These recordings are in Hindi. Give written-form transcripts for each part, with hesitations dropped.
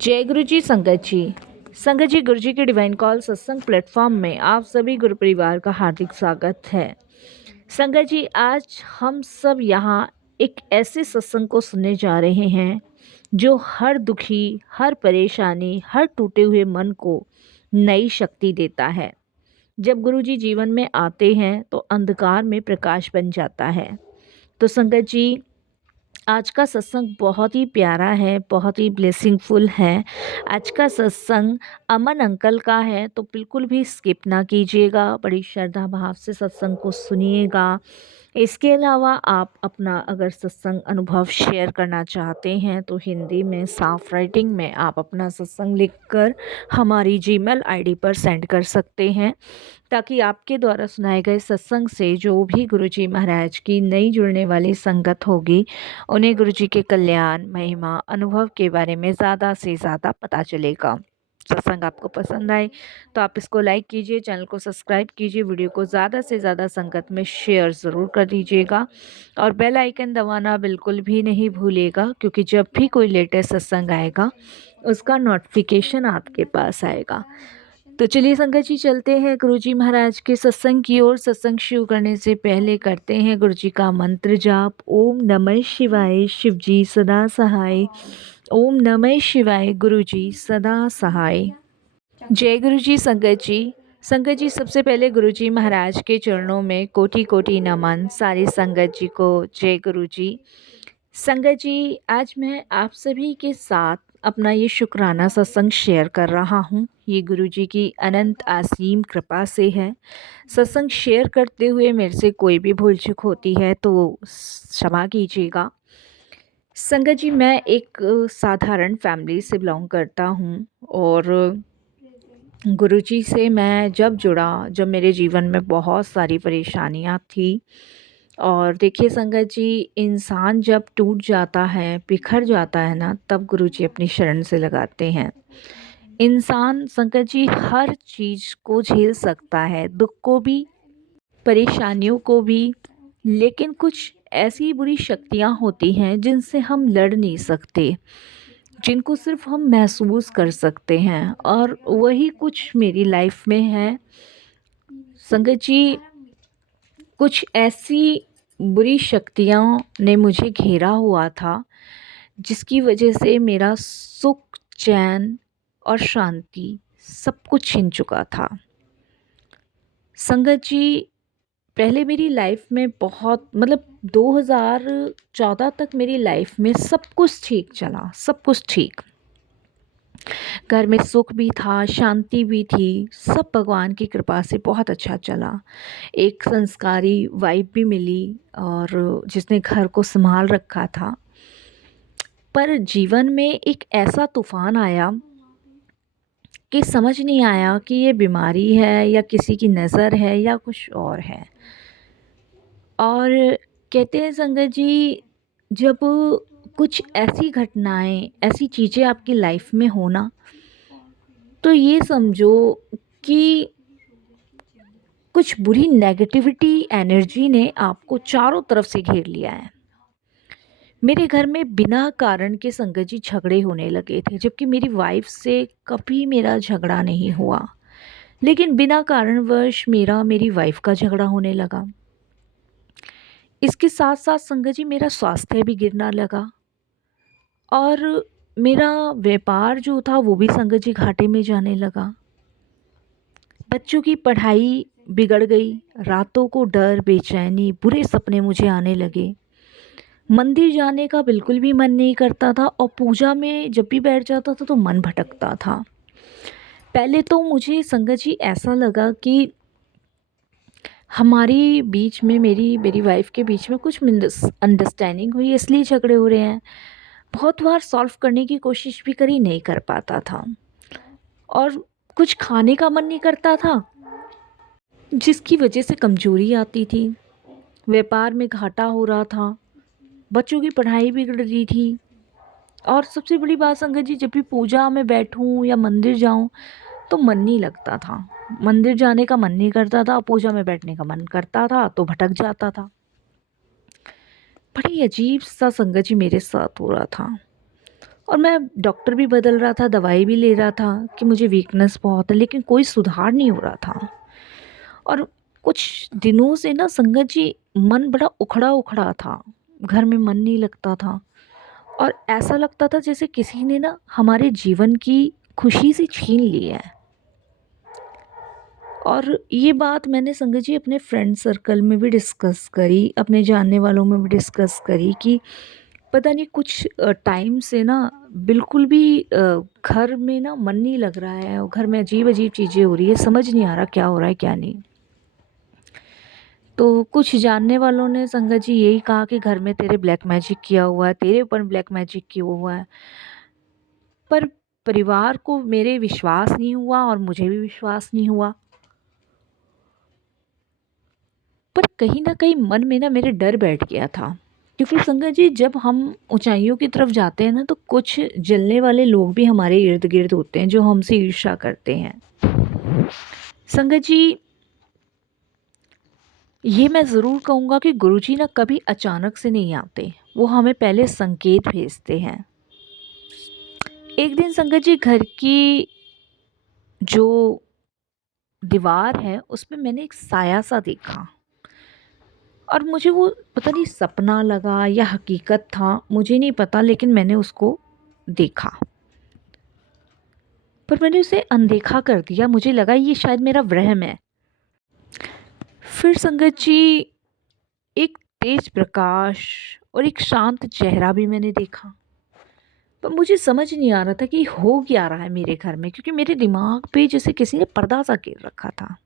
जय गुरु जी संगत जी। संगत जी, गुरु जी के डिवाइन कॉल सत्संग प्लेटफॉर्म में आप सभी गुरु परिवार का हार्दिक स्वागत है। संगत जी, आज हम सब यहाँ एक ऐसे सत्संग को सुनने जा रहे हैं जो हर दुखी, हर परेशानी, हर टूटे हुए मन को नई शक्ति देता है। जब गुरु जी जीवन में आते हैं तो अंधकार में प्रकाश बन जाता है। तो संगत जी, आज का सत्संग बहुत ही प्यारा है, बहुत ही ब्लेसिंगफुल है। आज का सत्संग अमन अंकल का है, तो बिल्कुल भी स्किप ना कीजिएगा, बड़ी श्रद्धा भाव से सत्संग को सुनिएगा। इसके अलावा आप अपना अगर सत्संग अनुभव शेयर करना चाहते हैं तो हिंदी में साफ राइटिंग में आप अपना सत्संग लिखकर हमारी जीमेल आईडी पर सेंड कर सकते हैं, ताकि आपके द्वारा सुनाए गए सत्संग से जो भी गुरुजी महाराज की नई जुड़ने वाली संगत होगी उन्हें गुरुजी के कल्याण, महिमा, अनुभव के बारे में ज़्यादा से ज़्यादा पता चलेगा। सत्संग आपको पसंद आए तो आप इसको लाइक कीजिए, चैनल को सब्सक्राइब कीजिए, वीडियो को ज़्यादा से ज़्यादा संगत में शेयर ज़रूर कर दीजिएगा और बेल आइकन दबाना बिल्कुल भी नहीं भूलिएगा, क्योंकि जब भी कोई लेटेस्ट सत्संग आएगा उसका नोटिफिकेशन आपके पास आएगा। तो चलिए संगत जी, चलते हैं गुरुजी महाराज के सत्संग की ओर। सत्संग शुरू करने से पहले करते हैं गुरुजी का मंत्र जाप। ओम नमः शिवाय, शिव जी सदा सहाय। ओम नमः शिवाय, गुरुजी सदा सहाय। जय गुरुजी संगत जी। संगत जी, सबसे पहले गुरुजी महाराज के चरणों में कोटि कोटि नमन। सारी संगत जी को जय गुरुजी। संगत जी, आज मैं आप सभी के साथ अपना ये शुक्राना सत्संग शेयर कर रहा हूँ। ये गुरुजी की अनंत असीम कृपा से है। सत्संग शेयर करते हुए मेरे से कोई भी भूल चूक होती है तो क्षमा कीजिएगा। संगत जी, मैं एक साधारण फैमिली से बिलोंग करता हूँ और गुरुजी से मैं जब जुड़ा, जब मेरे जीवन में बहुत सारी परेशानियाँ थी। और देखिए संगत जी, इंसान जब टूट जाता है, बिखर जाता है ना, तब गुरुजी अपनी शरण से लगाते हैं। इंसान संगत जी हर चीज़ को झेल सकता है, दुख को भी, परेशानियों को भी, लेकिन कुछ ऐसी बुरी शक्तियाँ होती हैं जिनसे हम लड़ नहीं सकते, जिनको सिर्फ हम महसूस कर सकते हैं, और वही कुछ मेरी लाइफ में है। संगत जी, कुछ ऐसी बुरी शक्तियों ने मुझे घेरा हुआ था जिसकी वजह से मेरा सुख, चैन और शांति सब कुछ छिन चुका था। संगत जी, पहले मेरी लाइफ में बहुत 2014 तक मेरी लाइफ में सब कुछ ठीक चला, सब कुछ ठीक। घर में सुख भी था, शांति भी थी, सब भगवान की कृपा से बहुत अच्छा चला। एक संस्कारी वाइफ भी मिली और जिसने घर को संभाल रखा था। पर जीवन में एक ऐसा तूफ़ान आया कि समझ नहीं आया कि ये बीमारी है या किसी की नज़र है या कुछ और है। और कहते हैं संगत जी, जब कुछ ऐसी घटनाएं, ऐसी चीज़ें आपकी लाइफ में हो ना, तो ये समझो कि कुछ बुरी नेगेटिविटी एनर्जी ने आपको चारों तरफ से घेर लिया है। मेरे घर में बिना कारण के संगत जी झगड़े होने लगे थे, जबकि मेरी वाइफ से कभी मेरा झगड़ा नहीं हुआ, लेकिन बिना कारणवश मेरा मेरी वाइफ का झगड़ा होने लगा। इसके साथ साथ संगत जी मेरा स्वास्थ्य भी गिरना लगा और मेरा व्यापार जो था वो भी संगत जी घाटे में जाने लगा। बच्चों की पढ़ाई बिगड़ गई, रातों को डर, बेचैनी, बुरे सपने मुझे आने लगे। मंदिर जाने का बिल्कुल भी मन नहीं करता था और पूजा में जब भी बैठ जाता था तो मन भटकता था। पहले तो मुझे संगत जी ऐसा लगा कि हमारी बीच में, मेरी मेरी वाइफ के बीच में कुछ मिसअंडरस्टैंडिंग हुई, इसलिए झगड़े हो रहे हैं। बहुत बार सॉल्व करने की कोशिश भी करी, नहीं कर पाता था। और कुछ खाने का मन नहीं करता था, जिसकी वजह से कमज़ोरी आती थी। व्यापार में घाटा हो रहा था, बच्चों की पढ़ाई बिगड़ रही थी। और सबसे बड़ी बात संगत जी, जब भी पूजा में बैठूं या मंदिर जाऊं तो मन नहीं लगता था। मंदिर जाने का मन नहीं करता था, पूजा में बैठने का मन करता था तो भटक जाता था। बड़ी अजीब सा संगत जी मेरे साथ हो रहा था। और मैं डॉक्टर भी बदल रहा था, दवाई भी ले रहा था कि मुझे वीकनेस बहुत है, लेकिन कोई सुधार नहीं हो रहा था। और कुछ दिनों से ना संगत जी मन बड़ा उखड़ा-उखड़ा था, घर में मन नहीं लगता था और ऐसा लगता था जैसे किसी ने ना हमारे जीवन की खुशी सी छीन ली है। और ये बात मैंने संगत जी अपने फ्रेंड सर्कल में भी डिस्कस करी, अपने जानने वालों में भी डिस्कस करी कि पता नहीं कुछ टाइम से ना बिल्कुल भी घर में ना मन नहीं लग रहा है और घर में अजीब-अजीब चीज़ें हो रही है, समझ नहीं आ रहा क्या हो रहा है क्या नहीं। तो कुछ जानने वालों ने संगत जी यही कहा कि घर में तेरे ब्लैक मैजिक किया हुआ है, तेरे ऊपर ब्लैक मैजिक किया हुआ है। पर परिवार को मेरे विश्वास नहीं हुआ और मुझे भी विश्वास नहीं हुआ। पर कहीं न कहीं मन में ना मेरे डर बैठ गया था। क्योंकि संगत जी जब हम ऊँचाइयों की तरफ जाते हैं ना तो कुछ जलने वाले लोग भी हमारे इर्द-गिर्द होते हैं जो हमसे ईर्ष्या करते हैं। संगत जी ये मैं ज़रूर कहूँगा कि गुरुजी ना कभी अचानक से नहीं आते, वो हमें पहले संकेत भेजते हैं। एक दिन संगत जी घर की जो दीवार है उसमें मैंने एक साया-सा देखा और मुझे वो पता नहीं सपना लगा या हकीकत था, मुझे नहीं पता लेकिन मैंने उसको देखा। पर मैंने उसे अनदेखा कर दिया, मुझे लगा ये शायद मेरा वहम है। फिर संगत जी एक तेज प्रकाश और एक शांत चेहरा भी मैंने देखा। पर मुझे समझ नहीं आ रहा था कि हो क्या रहा है मेरे घर में, क्योंकि मेरे दिमाग पे जैसे किसी ने पर्दा सा घेर रखा था।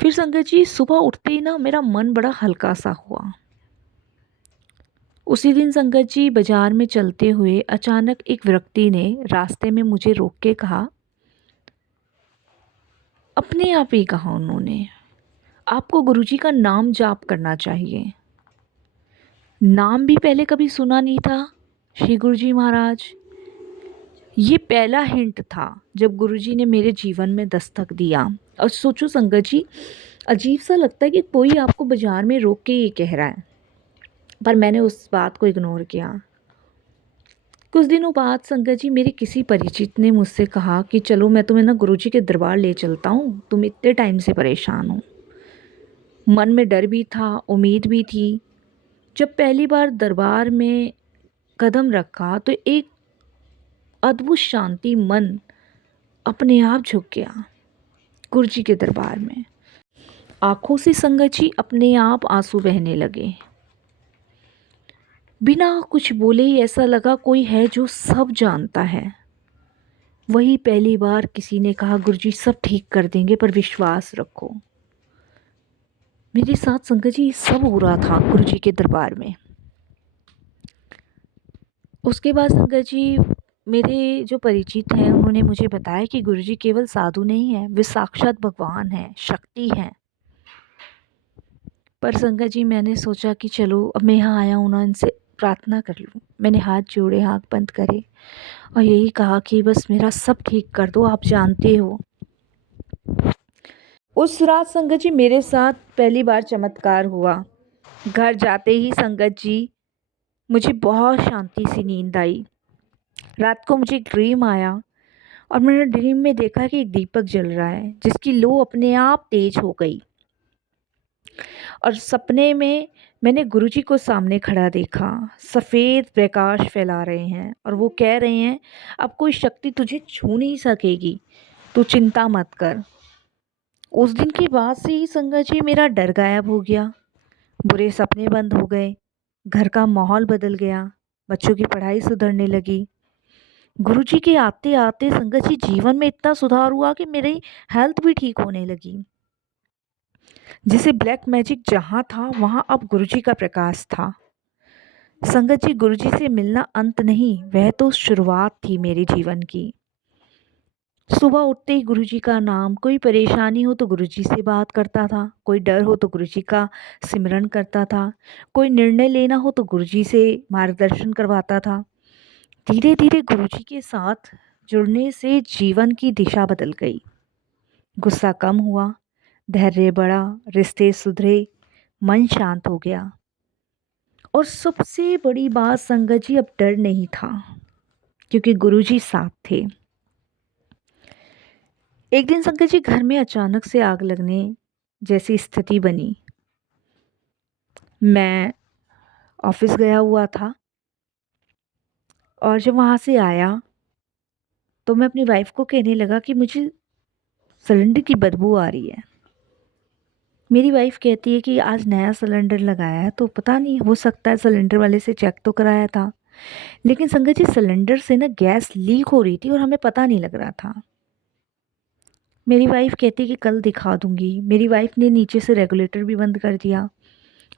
फिर संगत जी सुबह उठते ही ना मेरा मन बड़ा हल्का सा हुआ। उसी दिन संगत जी बाजार में चलते हुए अचानक एक व्यक्ति ने रास्ते में मुझे रोक के कहा, अपने आप ही कहा उन्होंने, आपको गुरुजी का नाम जाप करना चाहिए। नाम भी पहले कभी सुना नहीं था, श्री गुरुजी महाराज। ये पहला हिंट था जब गुरुजी ने मेरे जीवन में दस्तक दिया। और सोचो संगत जी, अजीब सा लगता है कि कोई आपको बाजार में रोक के ये कह रहा है, पर मैंने उस बात को इग्नोर किया। कुछ दिनों बाद संगत जी मेरे किसी परिचित ने मुझसे कहा कि चलो मैं तुम्हें ना गुरुजी के दरबार ले चलता हूँ, तुम इतने टाइम से परेशान हो। मन में डर भी था, उम्मीद भी थी। जब पहली बार दरबार में कदम रखा तो एक अद्भुत शांति, मन अपने आप झुक गया गुरुजी के दरबार में। आँखों से संगत जी अपने आप आंसू बहने लगे। बिना कुछ बोले ही ऐसा लगा कोई है जो सब जानता है। वही पहली बार किसी ने कहा गुरुजी सब ठीक कर देंगे पर विश्वास रखो। मेरे साथ संगत जी सब हो रहा था गुरुजी के दरबार में। उसके बाद संगत जी मेरे जो परिचित हैं उन्होंने मुझे बताया कि गुरुजी केवल साधु नहीं है, वे साक्षात भगवान हैं, शक्ति हैं। पर संगत जी मैंने सोचा कि चलो अब मैं यहाँ आया हूँ ना, इनसे प्रार्थना कर लूँ। मैंने हाथ जोड़े, आँख बंद करे और यही कहा कि बस मेरा सब ठीक कर दो, आप जानते हो। उस रात संगत जी मेरे साथ पहली बार चमत्कार हुआ। घर जाते ही संगत जी मुझे बहुत शांति सी नींद आई। रात को मुझे एक ड्रीम आया और मैंने ड्रीम में देखा कि एक दीपक जल रहा है जिसकी लो अपने आप तेज हो गई। और सपने में मैंने गुरुजी को सामने खड़ा देखा, सफ़ेद प्रकाश फैला रहे हैं और वो कह रहे हैं अब कोई शक्ति तुझे छू नहीं सकेगी, तू चिंता मत कर। उस दिन के बाद से ही संगत जी मेरा डर गायब हो गया, बुरे सपने बंद हो गए, घर का माहौल बदल गया, बच्चों की पढ़ाई सुधरने लगी। गुरुजी के आते आते संगत जी जीवन में इतना सुधार हुआ कि मेरी हेल्थ भी ठीक होने लगी। जिसे ब्लैक मैजिक जहाँ था वहाँ अब गुरुजी का प्रकाश था। संगत जी गुरुजी से मिलना अंत नहीं, वह तो शुरुआत थी मेरे जीवन की। सुबह उठते ही गुरुजी का नाम, कोई परेशानी हो तो गुरुजी से बात करता था, कोई डर हो तो गुरुजी का सिमरन करता था, कोई निर्णय लेना हो तो गुरुजी से मार्गदर्शन करवाता था। धीरे धीरे गुरुजी के साथ जुड़ने से जीवन की दिशा बदल गई। गुस्सा कम हुआ, धैर्य बढ़ा, रिश्ते सुधरे, मन शांत हो गया। और सबसे बड़ी बात संगत जी, अब डर नहीं था क्योंकि गुरुजी साथ थे। एक दिन संगत जी घर में अचानक से आग लगने जैसी स्थिति बनी। मैं ऑफिस गया हुआ था और जब वहाँ से आया तो मैं अपनी वाइफ को कहने लगा कि मुझे सिलेंडर की बदबू आ रही है। मेरी वाइफ कहती है कि आज नया सिलेंडर लगाया है तो पता नहीं, हो सकता है सिलेंडर वाले से चेक तो कराया था, लेकिन संगत जी सिलेंडर से ना गैस लीक हो रही थी और हमें पता नहीं लग रहा था। मेरी वाइफ कहती कि कल दिखा दूंगी। मेरी वाइफ ने नीचे से रेगुलेटर भी बंद कर दिया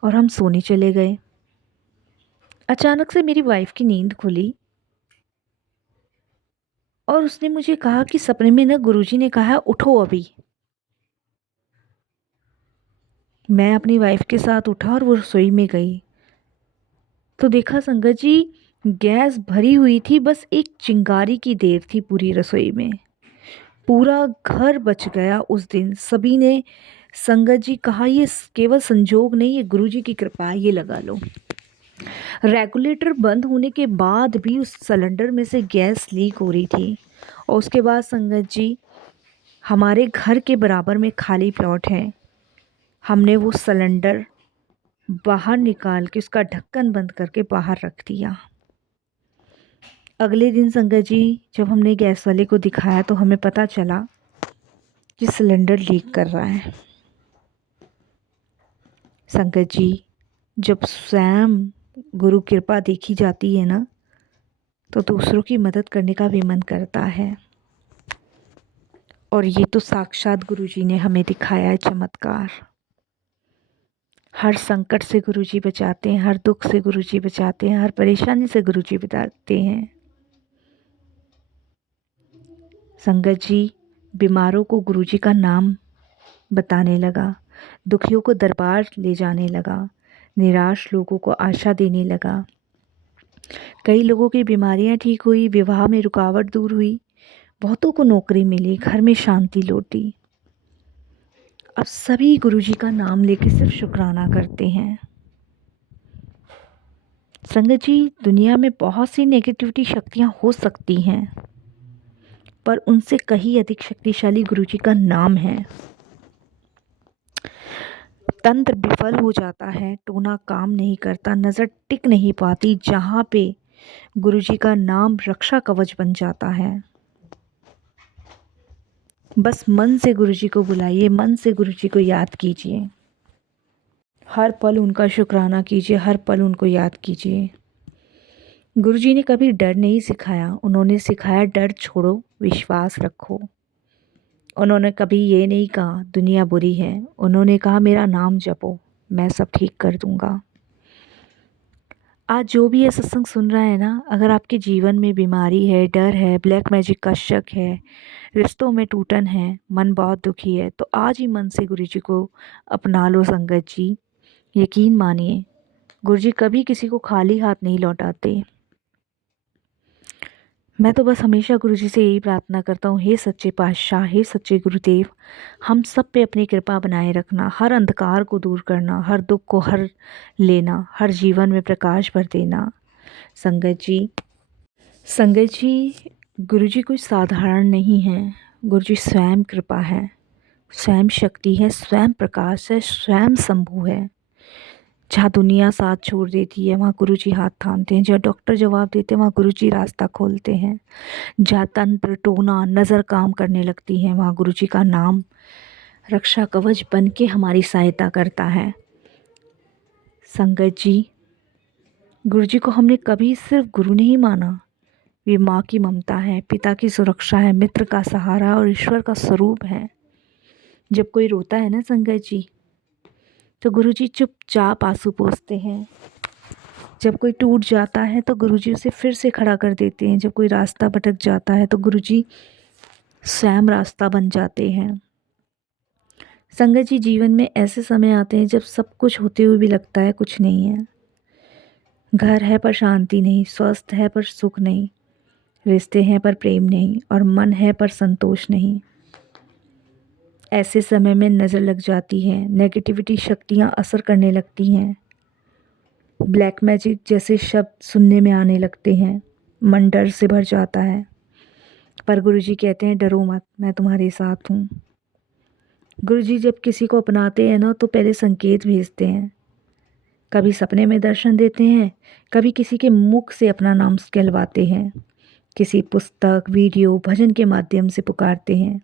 और हम सोने चले गए। अचानक से मेरी वाइफ की नींद खुली और उसने मुझे कहा कि सपने में ना गुरुजी ने कहा उठो अभी। मैं अपनी वाइफ के साथ उठा और वो रसोई में गई तो देखा संगत जी गैस भरी हुई थी, बस एक चिंगारी की देर थी पूरी रसोई में। पूरा घर बच गया उस दिन। सभी ने संगत जी कहा ये केवल संजोग नहीं, ये गुरुजी की कृपा है, ये लगा लो। रेगुलेटर बंद होने के बाद भी उस सिलेंडर में से गैस लीक हो रही थी। और उसके बाद संगत जी हमारे घर के बराबर में खाली प्लॉट है। हमने वो सिलेंडर बाहर निकाल के उसका ढक्कन बंद करके बाहर रख दिया। अगले दिन संगत जी जब हमने गैस वाले को दिखाया तो हमें पता चला कि सिलेंडर लीक कर रहा है। संगत जी जब स्वयं गुरु कृपा देखी जाती है ना तो दूसरों की मदद करने का भी मन करता है। और ये तो साक्षात गुरुजी ने हमें दिखाया है चमत्कार। हर संकट से गुरुजी बचाते हैं, हर दुख से गुरुजी बचाते हैं, हर परेशानी से गुरुजी बताते हैं। संगत जी बीमारों को गुरुजी का नाम बताने लगा, दुखियों को दरबार ले जाने लगा, निराश लोगों को आशा देने लगा। कई लोगों की बीमारियां ठीक हुई, विवाह में रुकावट दूर हुई, बहुतों को नौकरी मिली, घर में शांति लौटी। अब सभी गुरुजी का नाम लेके सिर्फ शुक्राना करते हैं। संगत जी दुनिया में बहुत सी नेगेटिविटी शक्तियां हो सकती हैं, पर उनसे कहीं अधिक शक्तिशाली गुरुजी का नाम है। तंत्र विफल हो जाता है, टोना काम नहीं करता, नज़र टिक नहीं पाती, जहाँ पे गुरुजी का नाम रक्षा कवच बन जाता है। बस मन से गुरुजी को बुलाइए, मन से गुरुजी को याद कीजिए, हर पल उनका शुक्राना कीजिए, हर पल उनको याद कीजिए। गुरुजी ने कभी डर नहीं सिखाया, उन्होंने सिखाया डर छोड़ो, विश्वास रखो। उन्होंने कभी ये नहीं कहा दुनिया बुरी है, उन्होंने कहा मेरा नाम जपो, मैं सब ठीक कर दूंगा। आज जो भी ये सत्संग सुन रहा है ना, अगर आपके जीवन में बीमारी है, डर है, ब्लैक मैजिक का शक है, रिश्तों में टूटन है, मन बहुत दुखी है, तो आज ही मन से गुरुजी को अपना लो संगत जी। यकीन मानिए गुरुजी कभी किसी को खाली हाथ नहीं लौटाते। मैं तो बस हमेशा गुरुजी से यही प्रार्थना करता हूँ, हे सच्चे पातशाह, हे सच्चे गुरुदेव, हम सब पे अपनी कृपा बनाए रखना, हर अंधकार को दूर करना, हर दुख को हर लेना, हर जीवन में प्रकाश भर देना। संगत जी गुरुजी कोई साधारण नहीं है, गुरुजी स्वयं कृपा है, स्वयं शक्ति है, स्वयं प्रकाश है, स्वयं शंभु है। जहाँ दुनिया साथ छोड़ देती है वहाँ गुरुजी हाथ थामते हैं, जहाँ डॉक्टर जवाब देते हैं वहाँ गुरुजी रास्ता खोलते हैं, जहाँ तंत्र टोना नज़र काम करने लगती है वहाँ गुरुजी का नाम रक्षा कवच बन के हमारी सहायता करता है। संगत जी गुरुजी को हमने कभी सिर्फ गुरु नहीं माना, वे माँ की ममता है, पिता की सुरक्षा है, मित्र का सहारा और ईश्वर का स्वरूप है। जब कोई रोता है ना संगत जी तो गुरुजी चुपचाप आंसू पोंछते हैं। जब कोई टूट जाता है तो गुरुजी उसे फिर से खड़ा कर देते हैं। जब कोई रास्ता भटक जाता है तो गुरुजी स्वयं रास्ता बन जाते हैं। संगत जी जीवन में ऐसे समय आते हैं जब सब कुछ होते हुए भी लगता है कुछ नहीं है। घर है पर शांति नहीं, स्वस्थ है पर सुख नहीं, रिश्ते हैं पर प्रेम नहीं, और मन है पर संतोष नहीं। ऐसे समय में नज़र लग जाती है, नेगेटिविटी शक्तियाँ असर करने लगती हैं। ब्लैक मैजिक जैसे शब्द सुनने में आने लगते हैं। मन डर से भर जाता है, पर गुरुजी कहते हैं डरो मत, मैं तुम्हारे साथ हूँ। गुरुजी जब किसी को अपनाते हैं ना तो पहले संकेत भेजते हैं। कभी सपने में दर्शन देते हैं, कभी किसी के मुख से अपना नाम कहलवाते हैं, किसी पुस्तक, वीडियो, भजन के माध्यम से पुकारते हैं,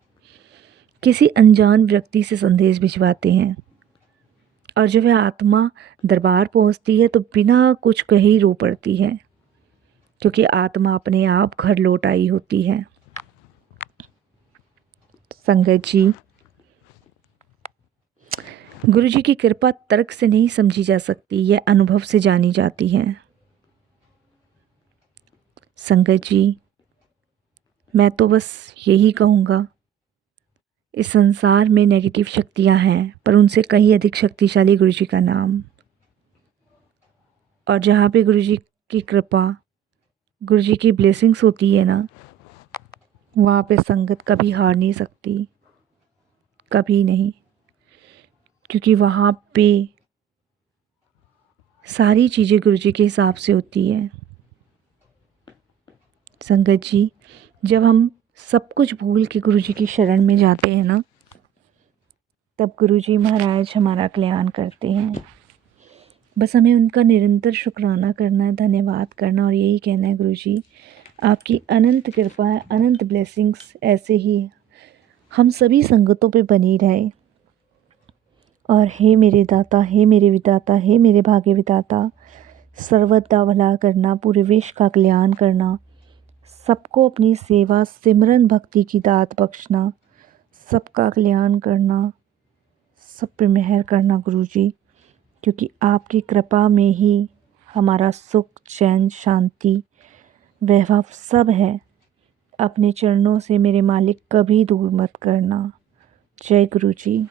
किसी अनजान व्यक्ति से संदेश भिजवाते हैं। और जब वह आत्मा दरबार पहुंचती है तो बिना कुछ कहे ही रो पड़ती है, क्योंकि आत्मा अपने आप घर लौट आई होती है। संगत जी, गुरु जी की कृपा तर्क से नहीं समझी जा सकती, यह अनुभव से जानी जाती है। संगत जी, मैं तो बस यही कहूँगा, इस संसार में नेगेटिव शक्तियाँ हैं, पर उनसे कहीं अधिक शक्तिशाली गुरु जी का नाम। और जहाँ पे गुरु जी की कृपा, गुरु जी की ब्लेसिंग्स होती है ना, वहाँ पे संगत कभी हार नहीं सकती, कभी नहीं, क्योंकि वहाँ पे सारी चीज़ें गुरु जी के हिसाब से होती है। संगत जी, जब हम सब कुछ भूल के गुरु जी की शरण में जाते हैं ना, तब गुरु जी महाराज हमारा कल्याण करते हैं। बस हमें उनका निरंतर शुक्राना करना है, धन्यवाद करना और यही कहना है गुरु जी आपकी अनंत कृपा है, अनंत ब्लेसिंग्स ऐसे ही हम सभी संगतों पे बनी रहे। और हे मेरे दाता, हे मेरे विदाता, हे मेरे भाग्य विदाता, सर्वदा भला करना, पूरे विश्व का कल्याण करना, सबको अपनी सेवा सिमरन भक्ति की दात बख्शना, सबका कल्याण करना, सब पे मेहर करना गुरु जी, क्योंकि आपकी कृपा में ही हमारा सुख, चैन, शांति, वैभव सब है। अपने चरणों से मेरे मालिक कभी दूर मत करना। जय गुरु जी।